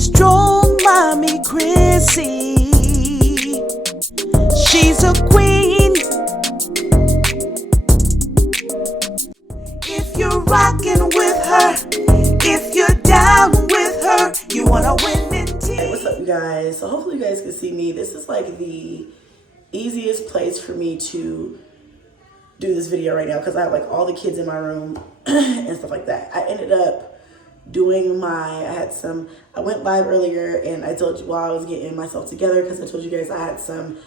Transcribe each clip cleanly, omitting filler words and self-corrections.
Strong Mommy Chrissy. She's a queen. If you're rocking with her, if you're down with her, you wanna win it. Hey, what's up, you guys? So hopefully you guys can see me. This is like the easiest place for me to do this video right now because I have like all the kids in my room and stuff like that. I ended up doing I went live earlier and I told you while I was getting myself together because I told you guys I had some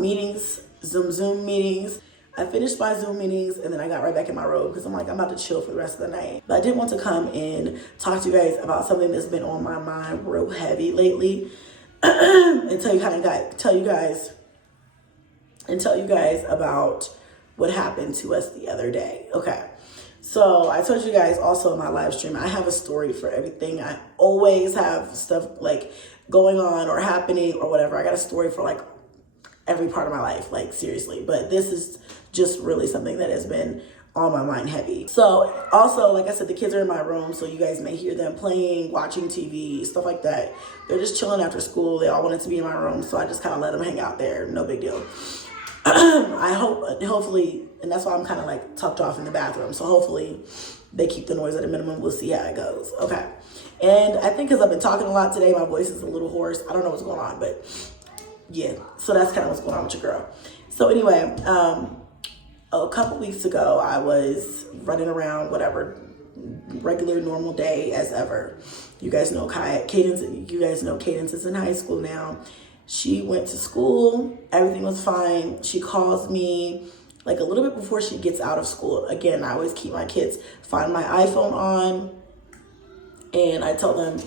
meetings, Zoom meetings. I finished my Zoom meetings and then I got right back in my robe because I'm like, I'm about to chill for the rest of the night. But I did want to come and talk to you guys about something that's been on my mind real heavy lately and tell you guys about what happened to us the other day. Okay. So I told you guys also in my live stream, I have a story for everything. I always have stuff like going on or happening or whatever. I got a story for like every part of my life, like seriously. But this is just really something that has been on my mind heavy. So also, like I said, the kids are in my room, so you guys may hear them playing, watching TV, stuff like that. They're just chilling after school. They all wanted to be in my room, so I just kind of let them hang out there. No big deal. Hopefully, and that's why I'm kind of like tucked off in the bathroom. So hopefully they keep the noise at a minimum. We'll see how it goes. Okay. And I think because I've been talking a lot today, my voice is a little hoarse. I don't know what's going on, but yeah. So that's kind of what's going on with your girl. So anyway, a couple weeks ago, I was running around, whatever, regular normal day as ever. You guys know Cadence is in high school now. She went to school, everything was fine. She calls me like a little bit before she gets out of school. Again, I always keep my kids, find my iPhone on, and I tell them,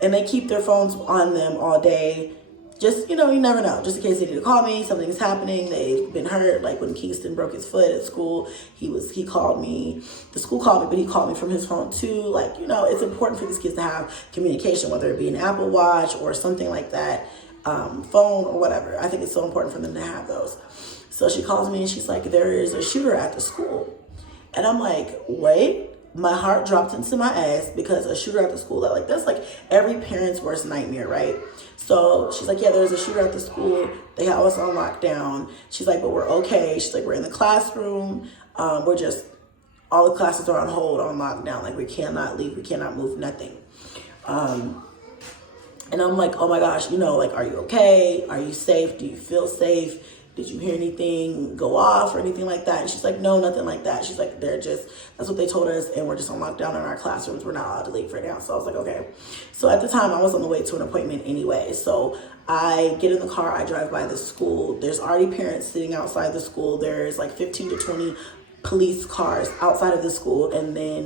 and they keep their phones on them all day. Just, you never know, just in case they need to call me, something's happening, they've been hurt. Like when Kingston broke his foot at school, he called me, the school called me, but he called me from his phone too. Like, it's important for these kids to have communication, whether it be an Apple Watch or something like that, phone or whatever. I think it's so important for them to have those. So she calls me and she's like, there is a shooter at the school. And I'm like, wait, my heart dropped into my ass because a shooter at the school, that's like every parent's worst nightmare, right? So she's like, yeah, there's a shooter at the school. They have us on lockdown. She's like, but we're okay. She's like, we're in the classroom. All the classes are on hold, on lockdown. Like we cannot leave, we cannot move, nothing. And I'm like, oh my gosh, are you okay? Are you safe? Do you feel safe? Did you hear anything go off or anything like that? And she's like, no, nothing like that. She's like, that's what they told us, and we're just on lockdown in our classrooms. We're not allowed to leave right now. So I was like, okay. So at the time, I was on the way to an appointment anyway. So I get in the car, I drive by the school. There's already parents sitting outside the school. There's like 15 to 20 police cars outside of the school. And then,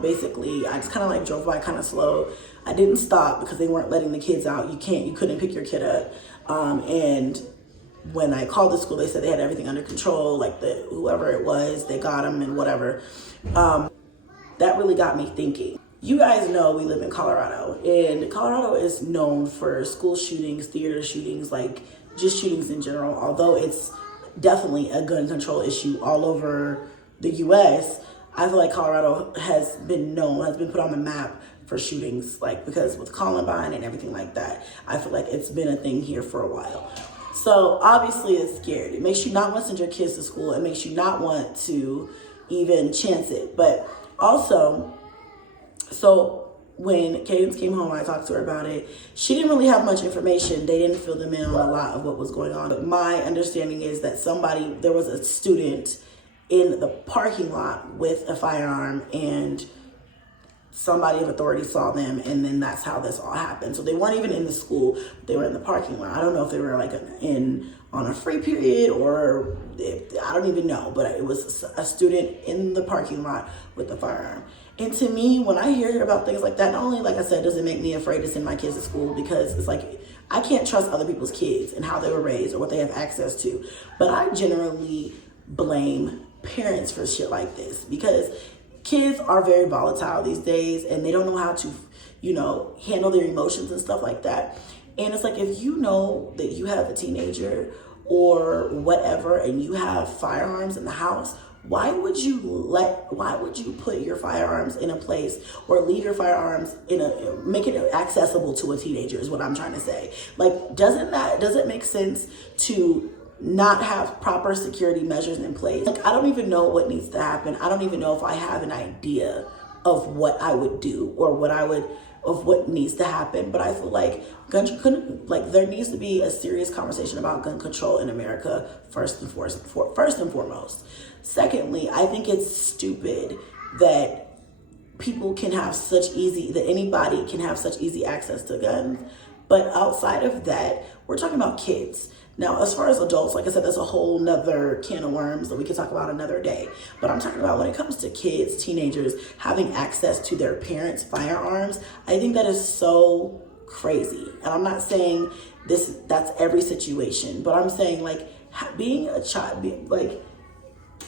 basically, I just kind of like drove by kind of slow. I didn't stop because they weren't letting the kids out. You couldn't pick your kid up. And when I called the school, they said they had everything under control, like whoever it was, they got them and whatever. That really got me thinking. You guys know we live in Colorado, and Colorado is known for school shootings, theater shootings, like just shootings in general, although it's definitely a gun control issue all over the U.S. I feel like Colorado has been put on the map for shootings, like because with Columbine and everything like that. I feel like it's been a thing here for a while. So obviously it's scary. It makes you not want to send your kids to school. It makes you not want to even chance it. But also, so when Cadence came home, I talked to her about it. She didn't really have much information. They didn't fill them in on a lot of what was going on. But my understanding is that there was a student in the parking lot with a firearm, and somebody of authority saw them, and then that's how this all happened. So they weren't even in the school, they were in the parking lot. I don't know if they were like on a free period or I don't even know, but it was a student in the parking lot with a firearm. And to me, when I hear about things like that, not only, like I said, does it make me afraid to send my kids to school, because it's like, I can't trust other people's kids and how they were raised or what they have access to, but I generally blame parents for shit like this, because kids are very volatile these days and they don't know how to, handle their emotions and stuff like that. And it's like, if you know that you have a teenager or whatever and you have firearms in the house, why would you put your firearms in a place or leave your firearms make it accessible to a teenager is what I'm trying to say. Like, does it make sense to not have proper security measures in place? Like, I don't even know what needs to happen. I don't even know if I have an idea of what I would do or of what needs to happen. But I feel like there needs to be a serious conversation about gun control in America first and foremost. Secondly, I think it's stupid that anybody can have such easy access to guns. But outside of that, we're talking about kids. Now, as far as adults, like I said, that's a whole nother can of worms that we can talk about another day. But I'm talking about when it comes to kids, teenagers, having access to their parents' firearms, I think that is so crazy. And I'm not saying that's every situation, but I'm saying, like, being a child,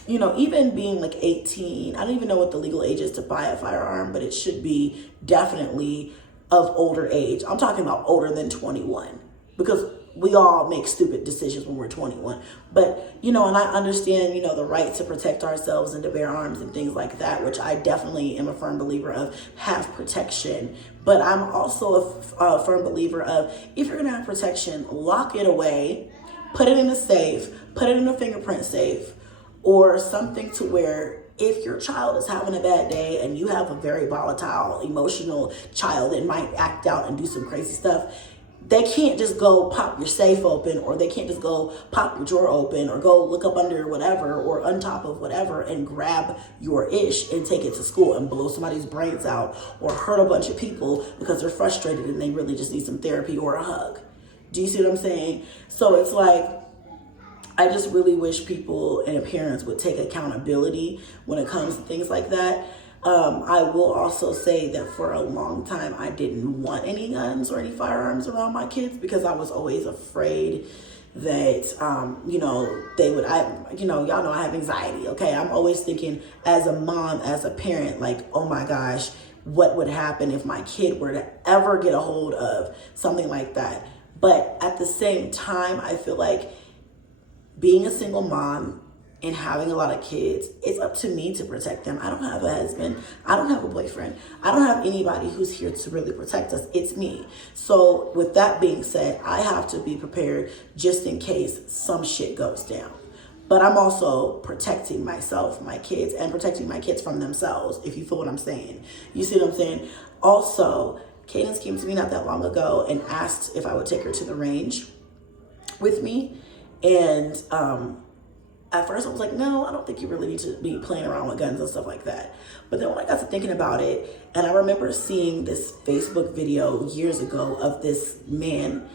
even being like 18, I don't even know what the legal age is to buy a firearm, but it should be definitely of older age. I'm talking about older than 21, because we all make stupid decisions when we're 21. But, and I understand, the right to protect ourselves and to bear arms and things like that, which I definitely am a firm believer of, have protection. But I'm also a firm believer of, if you're going to have protection, lock it away, put it in a safe, put it in a fingerprint safe, or something to where if your child is having a bad day and you have a very volatile, emotional child that might act out and do some crazy stuff, they can't just go pop your safe open, or they can't just go pop your drawer open, or go look up under whatever or on top of whatever and grab your ish and take it to school and blow somebody's brains out or hurt a bunch of people because they're frustrated and they really just need some therapy or a hug. Do you see what I'm saying? So it's like, I just really wish people and parents would take accountability when it comes to things like that. I will also say that for a long time, I didn't want any guns or any firearms around my kids because I was always afraid that, y'all know I have anxiety. Okay. I'm always thinking as a mom, as a parent, like, oh my gosh, what would happen if my kid were to ever get a hold of something like that? But at the same time, I feel like being a single mom and having a lot of kids, it's up to me to protect them. I don't have a husband. I don't have a boyfriend. I don't have anybody who's here to really protect us. It's me. So with that being said, I have to be prepared just in case some shit goes down. But I'm also protecting myself, my kids, and protecting my kids from themselves, if you feel what I'm saying. You see what I'm saying? Also, Cadence came to me not that long ago and asked if I would take her to the range with me. And at first I was like, no, I don't think you really need to be playing around with guns and stuff like that. But then when I got to thinking about it, and I remember seeing this Facebook video years ago of this man,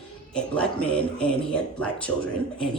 black man, and he had black children, and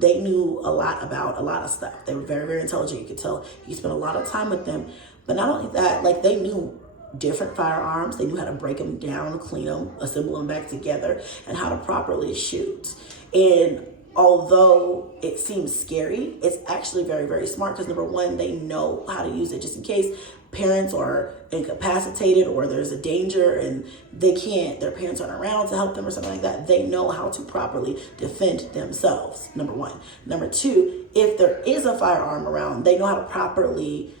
they knew a lot about a lot of stuff. They were very, very intelligent. You could tell he spent a lot of time with them. But not only that, like, they knew different firearms. They knew how to break them down, clean them, assemble them back together, and how to properly shoot. And although it seems scary, it's actually very, very smart because, number one, they know how to use it just in case parents are incapacitated or there's a danger and their parents aren't around to help them or something like that. They know how to properly defend themselves, number one. Number two, if there is a firearm around, they know how to properly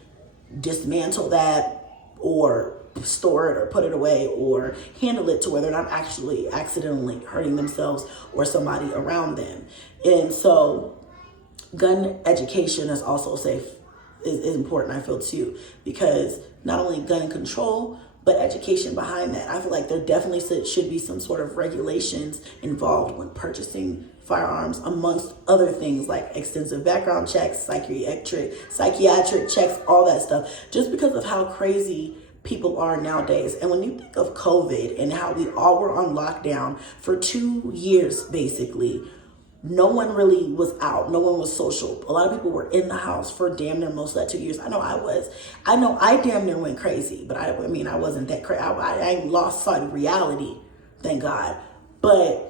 dismantle that or store it or put it away or handle it to where they're not actually accidentally hurting themselves or somebody around them. And so gun education is also is important, I feel, too, because not only gun control, but education behind that. I feel like there definitely should be some sort of regulations involved when purchasing firearms, amongst other things like extensive background checks, psychiatric checks, all that stuff, just because of how crazy people are nowadays. And when you think of COVID and how we all were on lockdown for 2 years, basically, no one really was out. No one was social. A lot of people were in the house for damn near most of that 2 years. I know I was. I know I damn near went crazy, but I wasn't that crazy. I ain't lost sight of reality, thank God. But,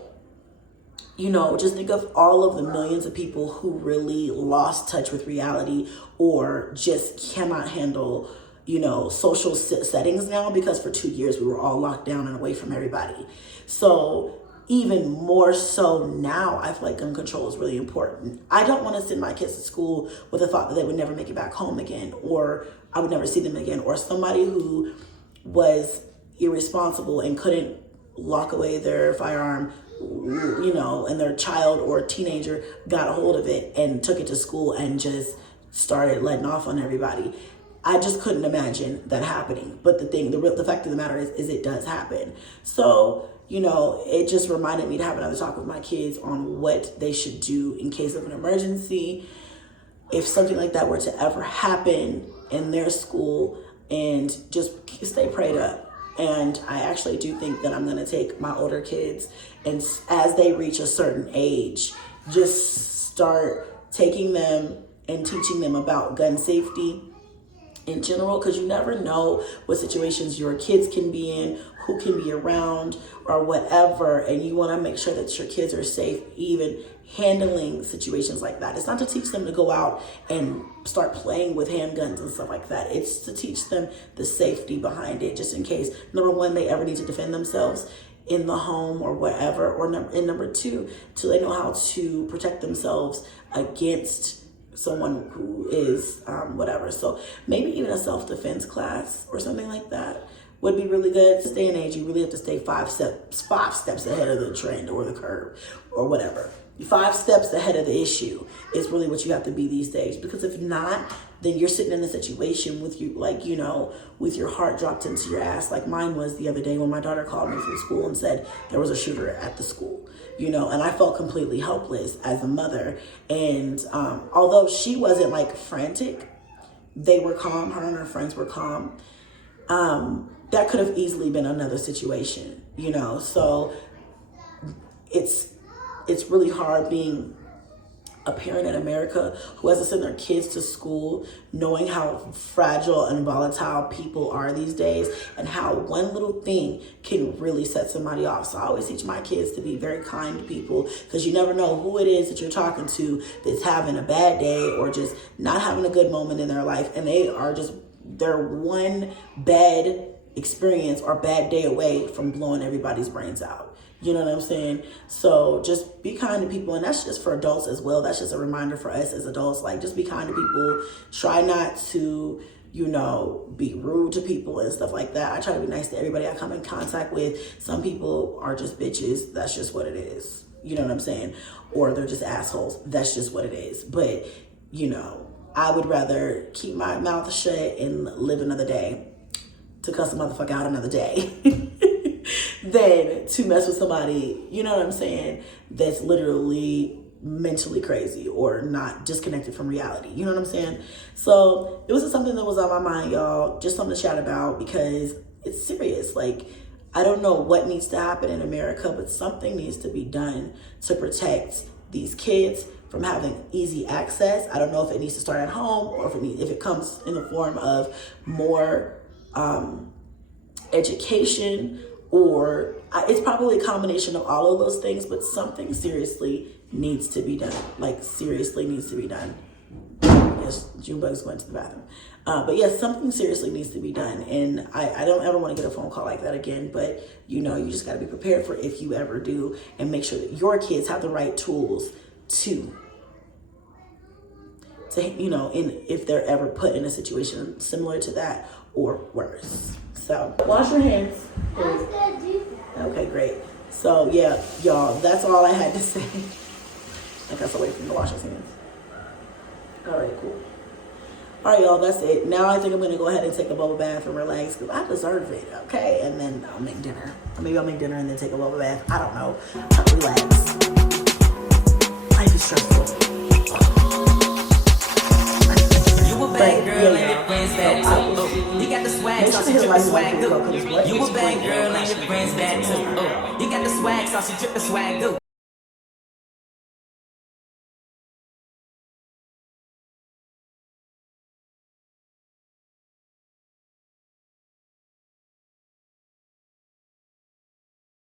just think of all of the millions of people who really lost touch with reality or just cannot handle social settings now, because for 2 years we were all locked down and away from everybody. So even more so now, I feel like gun control is really important. I don't want to send my kids to school with the thought that they would never make it back home again, or I would never see them again, or somebody who was irresponsible and couldn't lock away their firearm, you know, and their child or teenager got a hold of it and took it to school and just started letting off on everybody. I just couldn't imagine that happening. But the fact of the matter is it does happen. So, you know, it just reminded me to have another talk with my kids on what they should do in case of an emergency. If something like that were to ever happen in their school, and just stay prayed up. And I actually do think that I'm going to take my older kids, and as they reach a certain age, just start taking them and teaching them about gun safety in general, because you never know what situations your kids can be in, who can be around or whatever, and you want to make sure that your kids are safe even handling situations like that. It's not to teach them to go out and start playing with handguns and stuff like that. It's to teach them the safety behind it, just in case, number one, they ever need to defend themselves in the home or whatever, or number two, so they know how to protect themselves against someone who is whatever. So maybe even a self-defense class or something like that would be really good. This day and age, you really have to stay five steps ahead of the trend or the curve or whatever. 5 steps ahead of the issue is really what you have to be these days. Because if not, then you're sitting in a situation with you, like, you know, with your heart dropped into your ass, like mine was the other day when my daughter called me from school and said there was a shooter at the school, you know, and I felt completely helpless as a mother. And although she wasn't like frantic, they were calm. Her and her friends were calm. That could have easily been another situation, you know. So it's really hard being a parent in America who has to send their kids to school, knowing how fragile and volatile people are these days, and how one little thing can really set somebody off. So I always teach my kids to be very kind people, because you never know who it is that you're talking to that's having a bad day or just not having a good moment in their life, and they're one bad experience or bad day away from blowing everybody's brains out. You know what I'm saying? So just be kind to people. And that's just for adults as well. That's just a reminder for us as adults. Like, just be kind to people. Try not to, you know, be rude to people and stuff like that. I try to be nice to everybody I come in contact with. Some people are just bitches. That's just what it is. You know what I'm saying? Or they're just assholes. That's just what it is. But, you know, I would rather keep my mouth shut and live another day, to cuss a motherfucker out another day, than to mess with somebody, you know what I'm saying, that's literally mentally crazy or not disconnected from reality. You know what I'm saying? So it was just something that was on my mind, y'all. Just something to chat about, because it's serious. Like, I don't know what needs to happen in America, but something needs to be done to protect these kids from having easy access. I don't know if it needs to start at home, or if it comes in the form of more education, or it's probably a combination of all of those things, but something seriously needs to be done. Like, seriously needs to be done. Yes, Junebug's going to the bathroom. But yes, something seriously needs to be done. And I don't ever want to get a phone call like that again, but you know, you just got to be prepared for if you ever do, and make sure that your kids have the right tools to you know, if they're ever put in a situation similar to that or worse. So wash your hands. Okay, great. So yeah, y'all, that's all I had to say. I got away from the wash his hands. All right, cool. All right, y'all, that's it. Now I think I'm gonna go ahead and take a bubble bath and relax, because I deserve it, okay? And then I'll make dinner. Or maybe I'll make dinner and then take a bubble bath. I don't know. I'll relax. Life is stressful. Bad girl and your friends bad too. You got the swag, so she drip the swag do. You a bad girl and your friends bad too. You got the swag, so she drip the swag do.